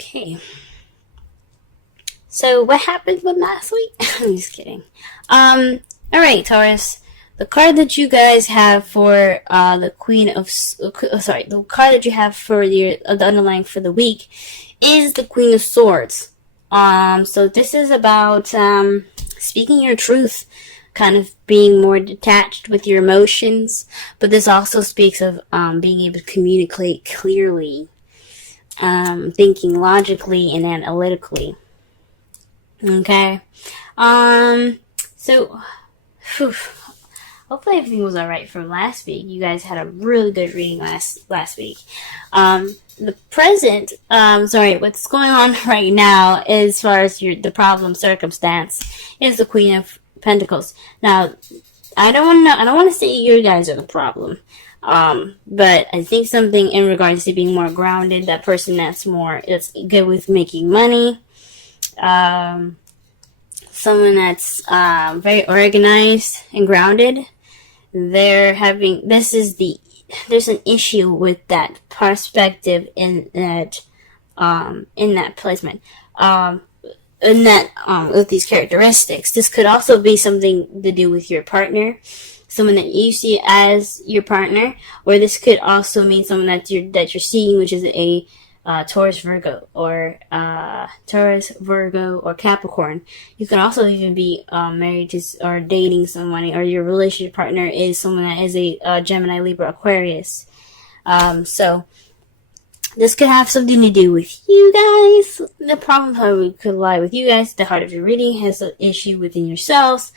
Okay. So what happened with last week? I'm just kidding. Alright, Taurus. The card that you guys have for the the card that you have for the underlying for the week is the Queen of Swords. So this is about speaking your truth, kind of being more detached with your emotions, but this also speaks of being able to communicate clearly, thinking logically and analytically. Okay. So, whew, hopefully everything was alright from last week. You guys had a really good reading last week. The present, what's going on right now as far as the problem circumstance is the Queen of Pentacles. Now, I don't want to say you guys are the problem. But I think something in regards to being more grounded, that person that's good with making money, someone that's very organized and grounded. There's an issue with that perspective in that placement, with these characteristics. This could also be something to do with your partner, someone that you see as your partner, or this could also mean someone that you're seeing, which is a Taurus, Virgo, or Capricorn. You could also even be married to or dating someone, or your relationship partner is someone that is a Gemini, Libra, Aquarius. So this could have something to do with you guys. The problem probably could lie with you guys. The heart of your reading has an issue within yourselves,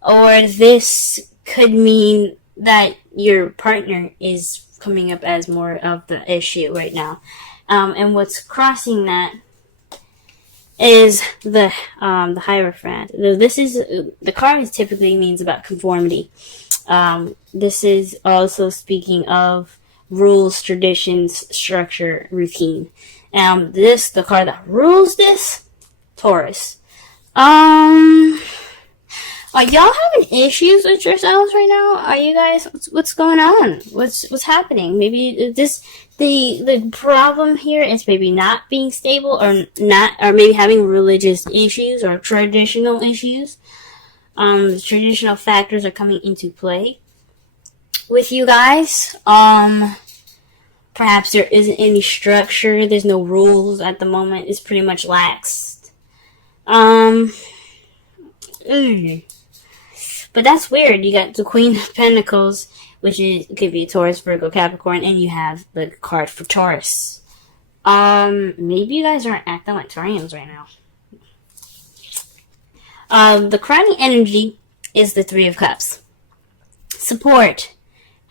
or this could mean that your partner is coming up as more of the issue right now. And what's crossing that is the Hierophant. This is the card typically means about conformity. This is also speaking of rules, traditions, structure, routine. The card that rules this, Taurus. Are y'all having issues with yourselves right now? Are you guys? What's going on? What's happening? Maybe the problem here is maybe not being stable, or maybe having religious issues or traditional issues. The traditional factors are coming into play with you guys. Perhaps there isn't any structure. There's no rules at the moment. It's pretty much laxed. But that's weird. You got the Queen of Pentacles, which could be Taurus, Virgo, Capricorn, and you have the card for Taurus. Maybe you guys aren't acting like Taurians right now. The crowning energy is the Three of Cups. Support.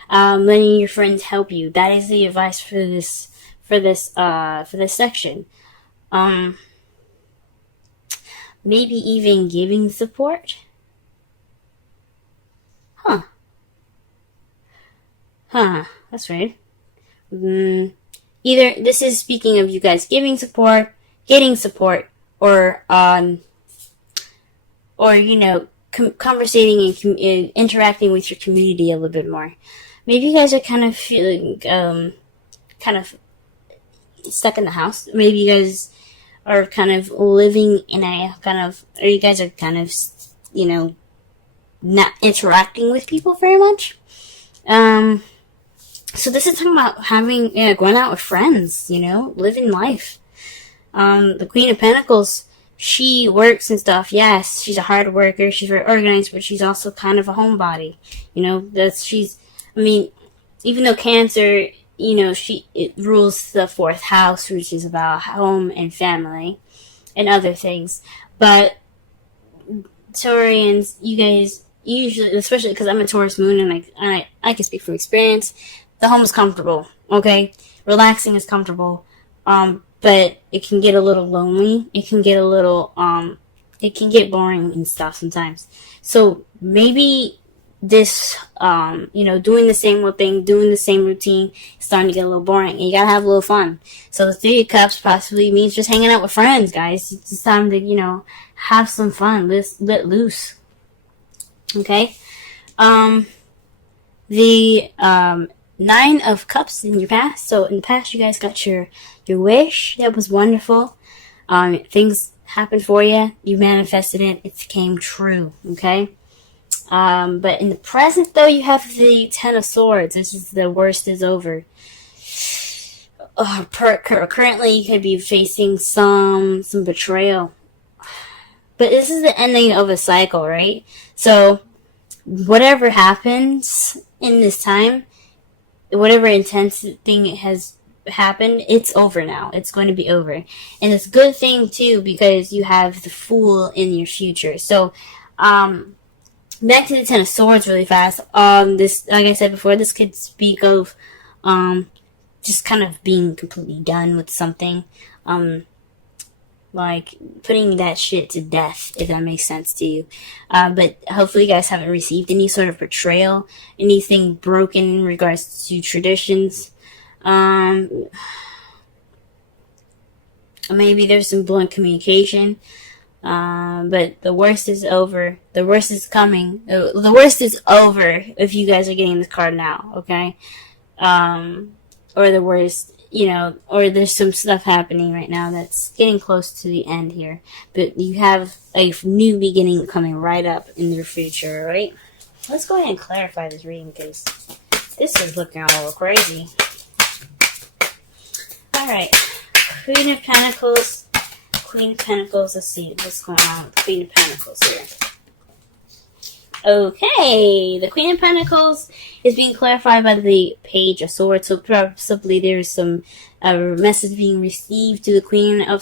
Letting your friends help you. That is the advice for this section. Maybe even giving support. That's weird. Either this is speaking of you guys giving support, getting support, or conversating and interacting with your community a little bit more. Maybe you guys are kind of feeling kind of stuck in the house. Maybe you guys are kind of living in or you guys are kind of not interacting with people very much. So this is talking about going out with friends, living life. The Queen of Pentacles, she works and stuff. Yes, she's a hard worker. She's very organized, but she's also kind of a homebody. Even though Cancer, it rules the fourth house, which is about home and family and other things. But Taurians, you guys usually, especially because I'm a Taurus moon and I can speak from experience, the home is comfortable, okay? Relaxing is comfortable, but it can get a little lonely. It can get it can get boring and stuff sometimes. So maybe this, doing the same old thing, doing the same routine, is starting to get a little boring. And you gotta have a little fun. So the Three of Cups possibly means just hanging out with friends, guys. It's time to, have some fun, let loose. Okay? Nine of Cups in your past. So in the past, you guys got your wish. That was wonderful. Things happened for you. You manifested it. It came true. Okay. But in the present, though, you have the Ten of Swords. This is the worst is over. Currently, you could be facing some betrayal. But this is the ending of a cycle, right? So, whatever happens in this time, whatever intense thing has happened, it's over now. It's going to be over. And it's a good thing, too, because you have the Fool in your future. So, back to the Ten of Swords really fast. This, like I said before, this could speak of, just kind of being completely done with something. Like putting that shit to death, if that makes sense to you. But hopefully you guys haven't received any sort of betrayal, anything broken in regards to traditions. Maybe there's some blunt communication. But the worst is over. The worst is coming. The worst is over if you guys are getting this card now, okay? Or the worst, or there's some stuff happening right now that's getting close to the end here. But you have a new beginning coming right up in your future, right? Let's go ahead and clarify this reading because this is looking a little crazy. Alright. Queen of Pentacles. Queen of Pentacles. Let's see what's going on with the Queen of Pentacles here. Okay, the Queen of Pentacles is being clarified by the Page of Swords. So possibly there's some message being received to the Queen of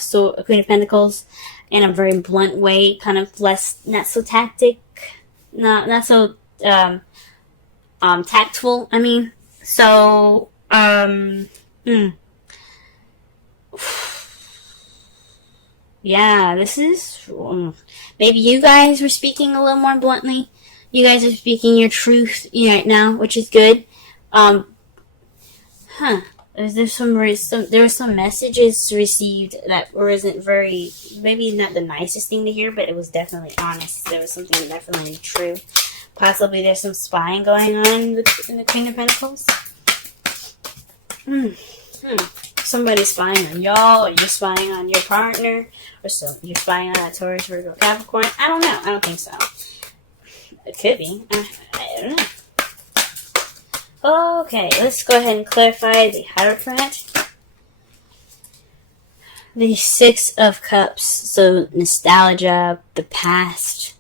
Pentacles in a very blunt way, kind of not so tactful. I mean, so yeah, this is maybe you guys were speaking a little more bluntly. You guys are speaking your truth right now, which is good. There were some messages received that wasn't very, maybe not the nicest thing to hear, but it was definitely honest. There was something definitely true. Possibly there's some spying going on in the Queen of Pentacles. Somebody's spying on y'all, or you're spying on your partner, or so you're spying on that Taurus, Virgo, Capricorn. I don't know. I don't think so. It could be. I don't know. Okay, let's go ahead and clarify the Hierophant. The Six of Cups. So nostalgia, the past.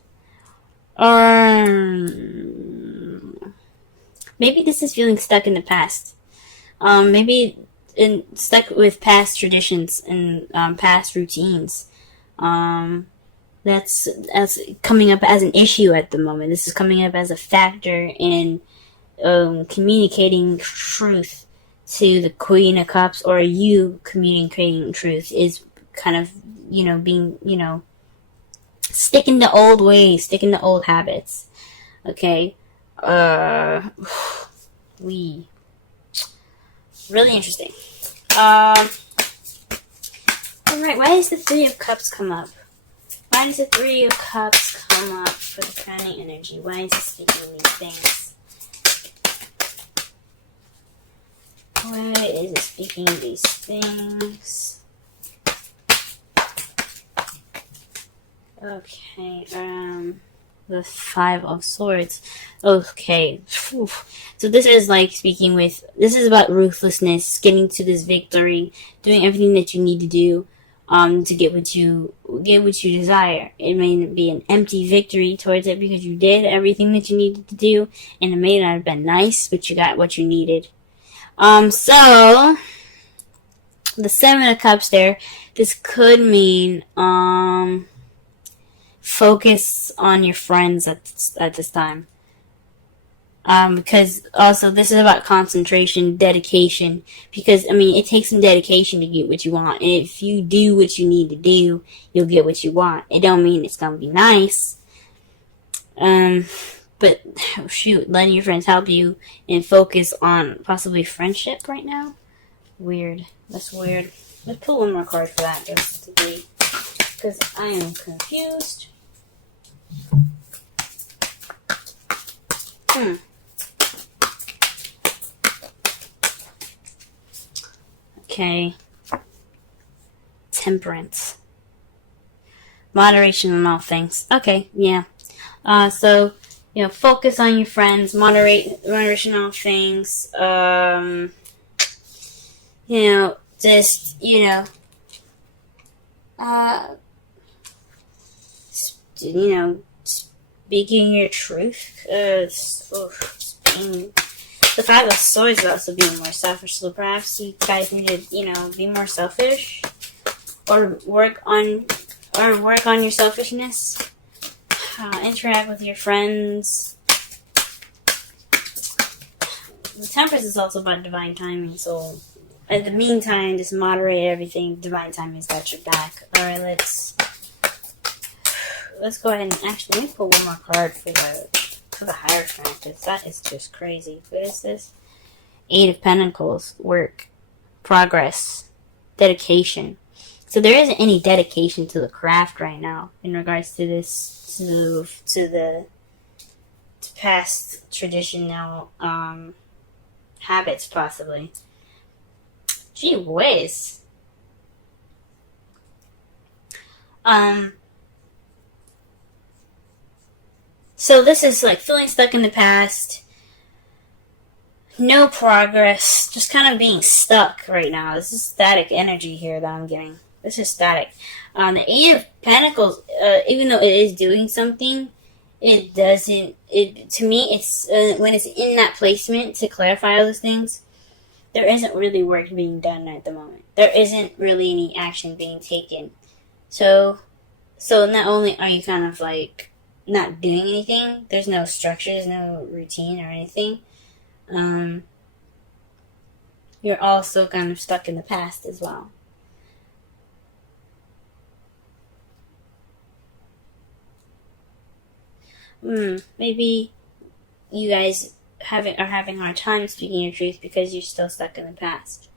Maybe this is feeling stuck in the past. Maybe stuck with past traditions and past routines. That's coming up as an issue at the moment. This is coming up as a factor in communicating truth to the Queen of Cups, or you communicating truth is kind of, being, sticking to old ways, sticking to old habits. Okay? Really interesting. Alright, why does the Three of Cups come up? Why does the Three of Cups come up for the crowning energy? Why is it speaking these things? Why is it speaking these things? Okay, the Five of Swords. Okay. Whew. So this is like this is about ruthlessness, getting to this victory, doing everything that you need to do, to get what you desire. It may be an empty victory towards it because you did everything that you needed to do, and it may not have been nice, but you got what you needed. So the Seven of Cups there, this could mean, focus on your friends at this time. Because also this is about concentration, dedication. Because, it takes some dedication to get what you want. And if you do what you need to do, you'll get what you want. It don't mean it's gonna be nice. But, letting your friends help you and focus on possibly friendship right now. Weird. That's weird. Let's pull one more card for that, just to be, because I am confused. Okay. Temperance. Moderation in all things. Okay, yeah. So, focus on your friends, moderation on all things. Just, speaking your truth. The Five of Swords is also being more selfish. So perhaps you guys need to, be more selfish, or work on your selfishness. Interact with your friends. The Temperance is also about divine timing. So, in the meantime, just moderate everything. Divine timing's got your back. All right, let's go ahead and actually let me pull one more card for the Hierophant, because that is just crazy. What is this? Eight of Pentacles. Work, progress, dedication. So there isn't any dedication to the craft right now in regards to this, to past traditional habits, possibly. Gee whiz. So this is like feeling stuck in the past. No progress. Just kind of being stuck right now. This is static energy here that I'm getting. This is static. The Eight of Pentacles, even though it is doing something, it doesn't. To me, it's when it's in that placement to clarify all those things, there isn't really work being done at the moment. There isn't really any action being taken. So not only are you kind of like not doing anything, there's no structure, there's no routine or anything. You're also kind of stuck in the past as well. Maybe you guys are having a hard time speaking your truth because you're still stuck in the past.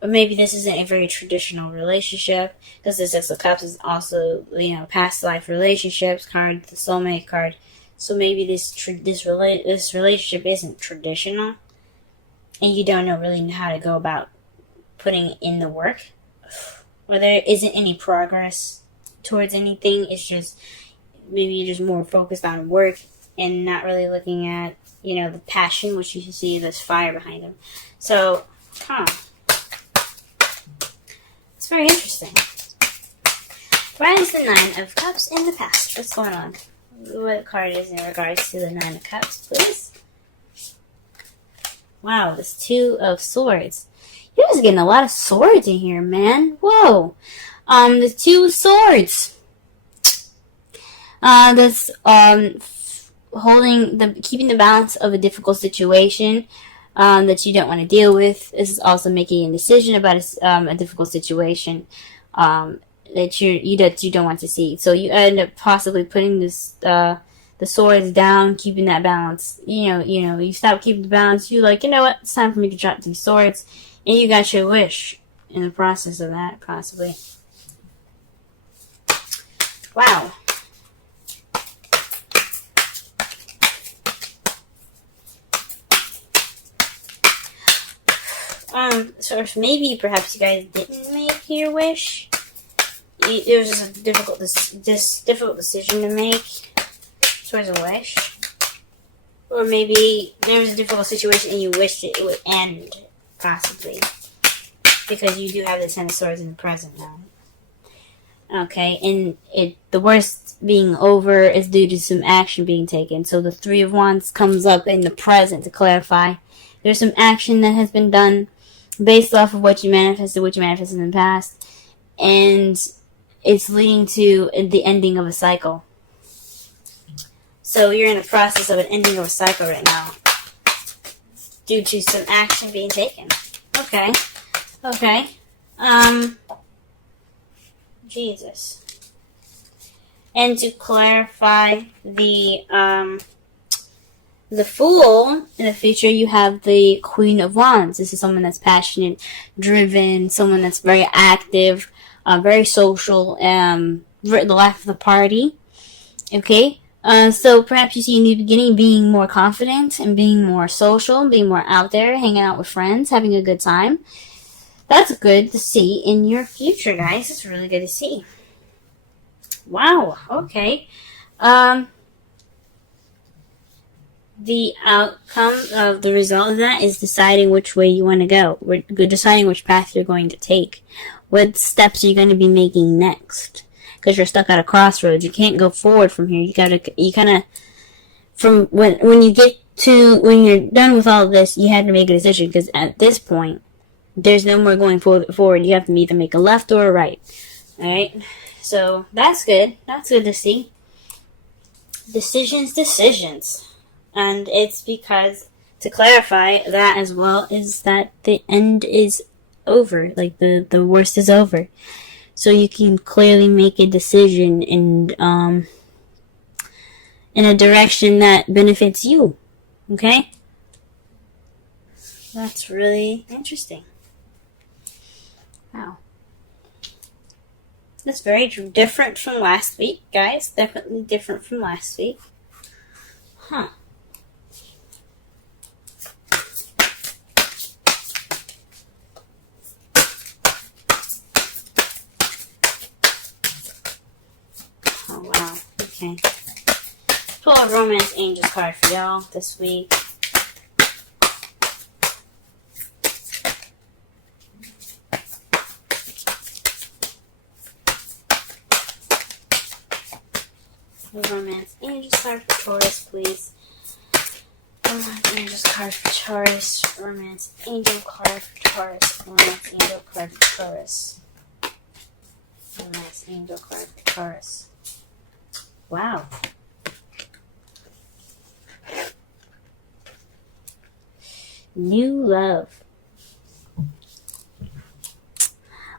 Or maybe this isn't a very traditional relationship, because the Six of Cups is also, past life relationships card, the soulmate card. So maybe this relationship isn't traditional, and you don't really know how to go about putting in the work, or there isn't any progress towards anything. It's just maybe you're just more focused on work and not really looking at the passion, which you can see there's fire behind them. So, it's very interesting. Why is the Nine of Cups in the past? What's going on? What card is in regards to the Nine of Cups, please? Wow, this Two of Swords. You guys are getting a lot of swords in here, man. Whoa. The Two of Swords. That's keeping the balance of a difficult situation that you don't want to deal with. This is also making a decision about a difficult situation that you don't want to see. So you end up possibly putting the swords down, keeping that balance. You stop keeping the balance. You like, what? It's time for me to drop these swords, and you got your wish in the process of that, possibly. Wow. So maybe perhaps you guys didn't make your wish. It was just a difficult decision to make towards a wish. Or maybe there was a difficult situation and you wished it would end, possibly. Because you do have the Ten of Swords in the present now. Okay, and the worst being over is due to some action being taken. So the Three of Wands comes up in the present to clarify. There's some action that has been done based off of what you manifested in the past, and it's leading to the ending of a cycle. So you're in the process of an ending of a cycle right now due to some action being taken. Okay. Jesus. And to clarify the Fool, in the future, you have the Queen of Wands. This is someone that's passionate, driven, someone that's very active, very social, the life of the party. Okay? So perhaps you see in the beginning being more confident and being more social, being more out there, hanging out with friends, having a good time. that's good to see in your future, guys. It's really good to see. Wow. Okay. The outcome of the result of that is deciding which way you want to go. We're deciding which path you're going to take. What steps are you going to be making next? Because you're stuck at a crossroads. You can't go forward from here. You kind of, from when you're done with all of this, you had to make a decision. Because at this point, there's no more going forward. You have to either make a left or a right. Alright? So, that's good. That's good to see. Decisions. And it's because, to clarify that as well, is that the end is over. Like, the worst is over. So you can clearly make a decision in a direction that benefits you. Okay? That's really interesting. Wow. That's very different from last week, guys. Definitely different from last week. Huh. Oh, wow. Okay. Pull a Romance Angel card for y'all this week. Romance Angels card for Taurus, please. Romance Angels card for Taurus. Romance Angel card for Taurus. Romance Angel card for Taurus. Romance Angel card for Taurus. Wow. New love.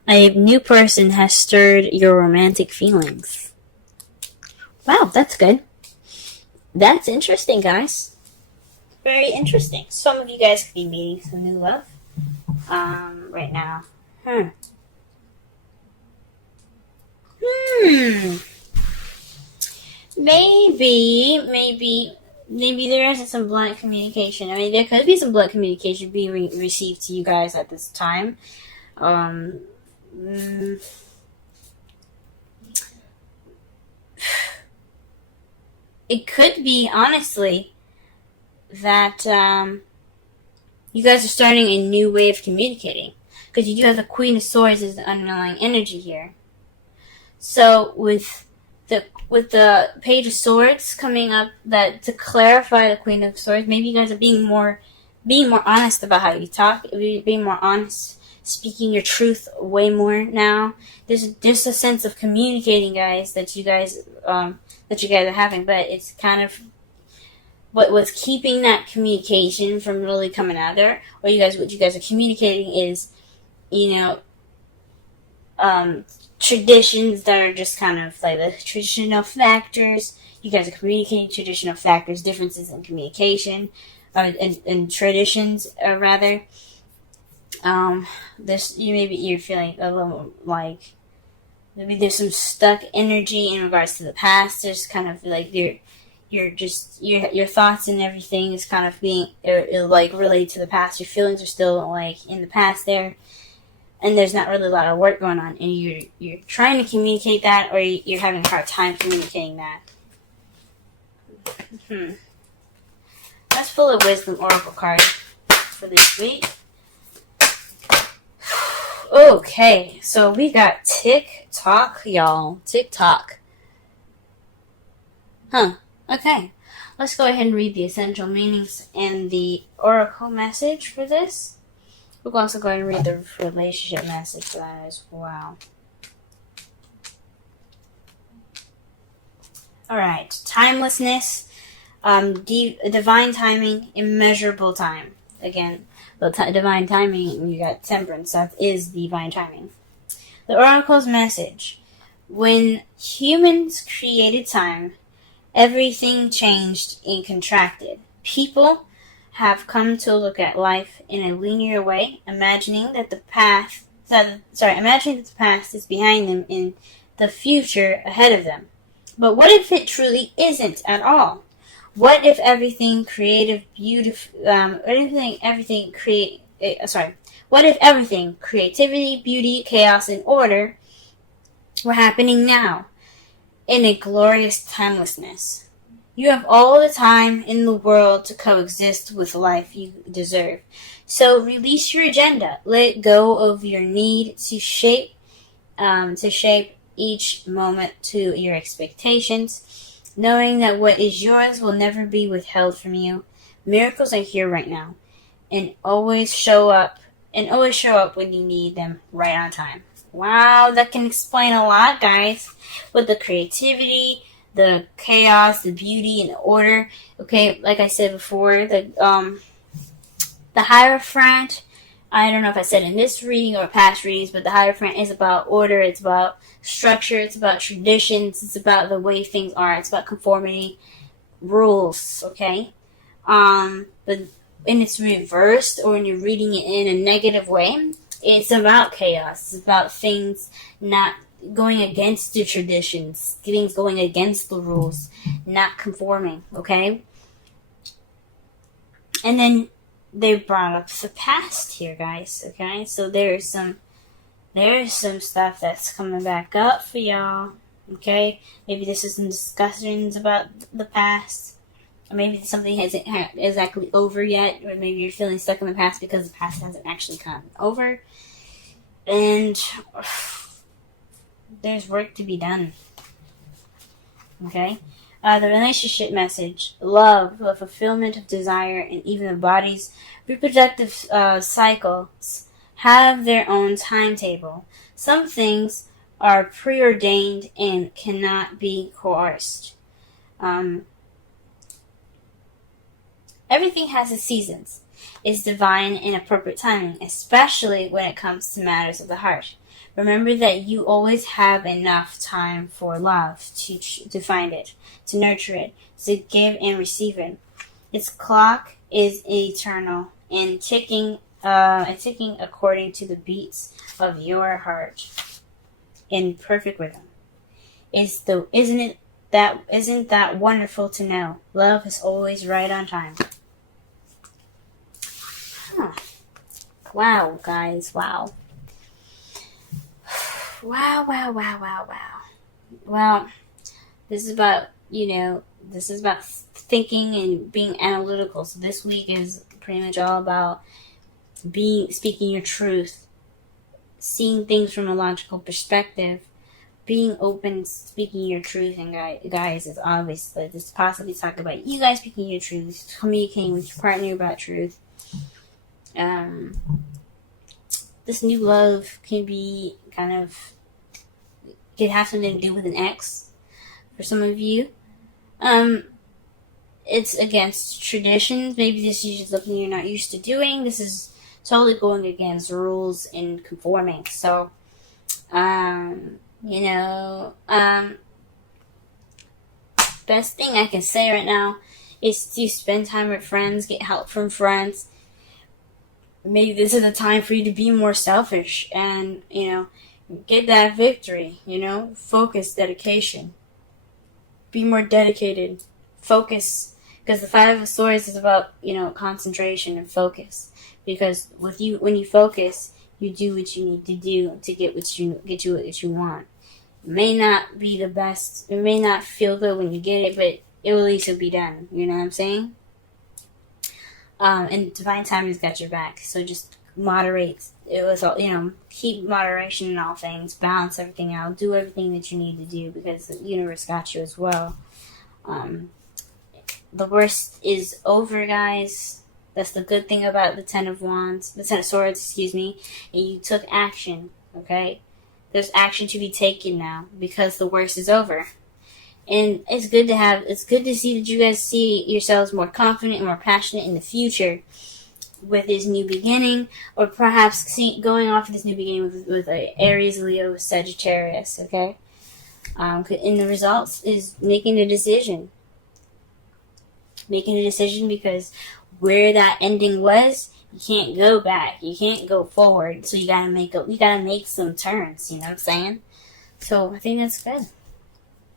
A new person has stirred your romantic feelings. Wow, that's good. That's interesting, guys. Very interesting. Some of you guys could be meeting some new love right now. Maybe there isn't some blunt communication. I mean, there could be some blunt communication being received to you guys at this time. It could be, honestly, that you guys are starting a new way of communicating. Because you do have the Queen of Swords as the underlying energy here. So, with the Page of Swords coming up, that to clarify the Queen of Swords, maybe you guys are being more honest about how you talk, being more honest, speaking your truth way more now. There's just a sense of communicating, guys, that you guys are having, but it's kind of what's keeping that communication from really coming out there. What you guys are communicating is, traditions that are just kind of like the traditional factors. You guys are communicating traditional factors, differences in communication, and traditions, rather. You're feeling a little like maybe there's some stuck energy in regards to the past. There's kind of like your thoughts and everything is kind of being like related to the past. Your feelings are still like in the past there, and there's not really a lot of work going on, and you're trying to communicate that, or you're having a hard time communicating that. That's full of wisdom oracle card for this week. Okay, so we got TikTok, y'all. TikTok. Okay. Let's go ahead and read the essential meanings and the oracle message for this. We'll also go ahead and read the relationship message for that as well. Alright, timelessness, divine timing, immeasurable time. Again, the divine timing, you got temperance, that is divine timing. The oracle's message. When humans created time, everything changed and contracted. People have come to look at life in a linear way, imagining that the past is behind them and the future ahead of them. But what if it truly isn't at all? What if everything creative, beautiful, what if everything, creativity, beauty, chaos, and order, were happening now, in a glorious timelessness? You have all the time in the world to coexist with life you deserve. So release your agenda. Let go of your need to shape each moment to your expectations, knowing that what is yours will never be withheld from you. Miracles are here right now, and always show up when you need them, right on time. Wow, that can explain a lot, guys, with the creativity, the chaos, the beauty, and the order. Okay, like I said before, the Hierophant, I don't know if I said in this reading or past readings, but the Hierophant is about order, it's about structure, it's about traditions, it's about the way things are, it's about conformity, rules, okay? But when it's reversed, or when you're reading it in a negative way, it's about chaos. It's about things not going against the traditions, things going against the rules, not conforming, okay? And then they brought up the past here, guys, okay? So there's some stuff that's coming back up for y'all, okay? Maybe this is some discussions about the past. Or maybe something isn't exactly over yet, or maybe you're feeling stuck in the past because the past hasn't actually come over. And there's work to be done. Okay? The relationship message: love, the fulfillment of desire, and even the body's reproductive cycles have their own timetable. Some things are preordained and cannot be coerced. Everything has its seasons. It's divine and appropriate timing, especially when it comes to matters of the heart. Remember that you always have enough time for love, to find it, to nurture it, to give and receive it. Its clock is eternal and ticking according to the beats of your heart in perfect rhythm. Isn't that wonderful to know? Love is always right on time. Wow, guys, wow. Wow. Well, this is about thinking and being analytical. So this week is pretty much all about speaking your truth, seeing things from a logical perspective, being open, speaking your truth. And guys, it's obvious that this possibly talk about you guys speaking your truth, communicating with your partner about truth. This new love can have something to do with an ex for some of you. It's against traditions. Maybe this is just something you're not used to doing. This is totally going against rules and conforming. So, best thing I can say right now is to spend time with friends, get help from friends. Maybe this is a time for you to be more selfish and, get that victory, focus, dedication. Be more dedicated. Focus. Because the Five of Swords is about, concentration and focus. Because when you focus, you do what you need to do to get you what you want. It may not be the best. It may not feel good when you get it, but it will at least be done. You know what I'm saying? And divine timing's got your back. So just moderate. It was all, keep moderation in all things. Balance everything out. Do everything that you need to do because the universe got you as well. The worst is over, guys. That's the good thing about the Ten of Swords, and you took action, okay? There's action to be taken now because the worst is over. And it's good to see that you guys see yourselves more confident and more passionate in the future with this new beginning, or perhaps going off of this new beginning with Aries, Leo, Sagittarius, okay? And the results is making a decision. Making a decision because where that ending was, you can't go back. You can't go forward. So you gotta make some turns, you know what I'm saying? So I think that's good.